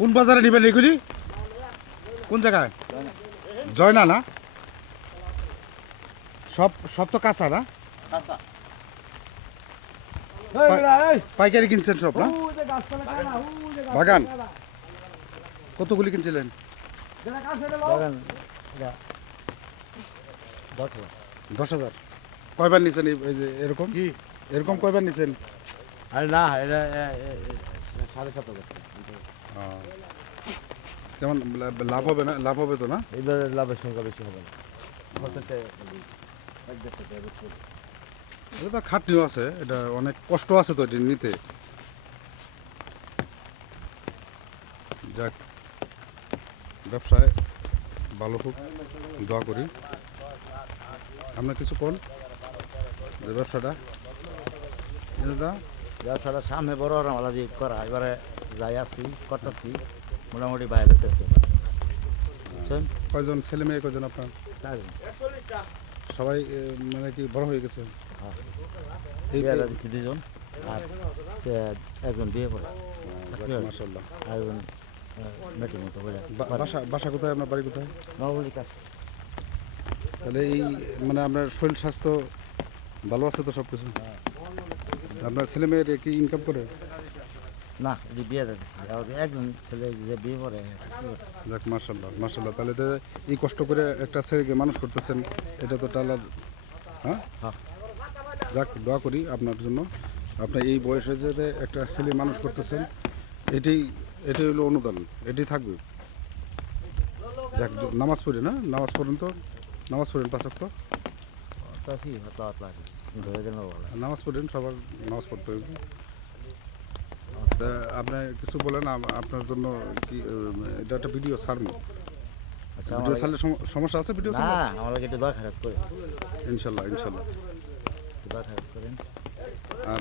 কোন বাজারে নেবেন এগুলি? কোন জায়গায়? জয়না না? সব সব তো কাঁচা না? পাইকারি কিনছেন সব না? বাগান কতগুলি কিনছিলেন? 10,000। কয়বার নিছেন এই যে এরকম? এরকম কয়বার নিছেন? আরে না, এটা 7.5 কেমন লাভ হবে না? লাভ হবে তো না? এবার লাভের সংখ্যা বেশি হবে না। খরচাটা এটা তো খাটনিও আছে, এটা অনেক কষ্ট আছে তো এটা নিতে। যাক, ব্যবসায় ভালো হোক দোয়া করি। আপনার কিছু কোন যে ব্যবসাটা এটা ব্যবসাটা সামনে বড় আমালা দিয়ে করা, এবারে যাই আসছি করতেছি, মোটামুটি বাইরে হইতেছে। বুঝছেন? কয়জন ছেলে মেয়ে, কয়জন আপনার? 4 জন। সবাই মানে কি বড় হয়ে গেছে? হ্যাঁ। এই বিয়ে দিচ্ছি 2 জন, আর সে একজন বিয়ে করে, মাশাআল্লাহ। আর একজন মেটিং মতো করে। বাসা বাসা কোথায়? আপনার বাড়ি কোথায়? নবমূলির কাছে। তাহলে এই মানে আপনার শরীর স্বাস্থ্য ভালো আছে তো সব কিছু? আপনার ছেলে মেয়ের কি ইনকাম করে? না, এই বিয়ে দিচ্ছি, আর একজন ছেলে যে বিয়ে করে যাক, মাশাআল্লাহ মাশাআল্লাহ। তাহলে তো এই কষ্ট করে একটা ছেলেকে মানুষ করতেছেন, এটা তো টালার। হ্যাঁ, হ্যাঁ। যাক, দোয়া করি আপনার জন্য। আপনার এই বয়সে যে একটা ছেলে মানুষ করতেছেন, এটাই এটাই হলো অনুদান, এটাই থাকবে। যাক, নামাজ পড়ি না? নামাজ পড়েন তো? নামাজ পড়েন 5 ওয়াক্ত? আছি হাতলা হাতলা আছে, ধরে দেন বলে। নামাজ পড়েন, সবার নামাজ পড়তে হবে। তা আপনি কিছু বলেন আপনার জন্য কি এটা একটা ভিডিও ছাড়বো? আচ্ছা, ভিডিও ছাড়লে সমস্যা আছে? ভিডিও না, ছাড়লে আমার একটু দয়া খারাপ করে, ইনশাল্লাহ ইনশাল্লাহ। একটু দয়া খারাপ করেন। আর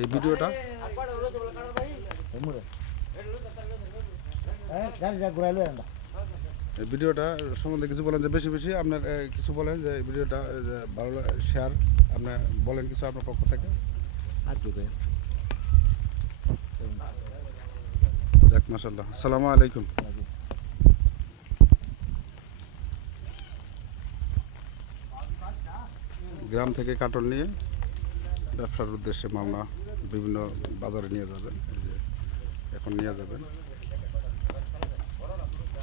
এই ভিডিওটা এই ভিডিওটা সম্বন্ধে কিছু বলেন, যে বেশি বেশি আপনার কিছু বলেন, যে এই ভিডিওটা যে ভালো শেয়ার আপনার বলেন কিছু আপনার পক্ষ থেকে। আর কি করে? যাক, মাশাআল্লাহ। আসসালামু আলাইকুম। গ্রাম থেকে কার্টন নিয়ে ব্যবসার উদ্দেশ্যে মামলা বিভিন্ন বাজারে নিয়ে যাবেন, এই যে এখন নিয়ে যাবেন।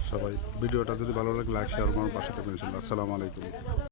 সবাই ভিডিওটা যদি ভালো লাগে লাইক শেয়ার করুন, পাশে থাকবেন ইনশাআল্লাহ। আসসালামু আলাইকুম।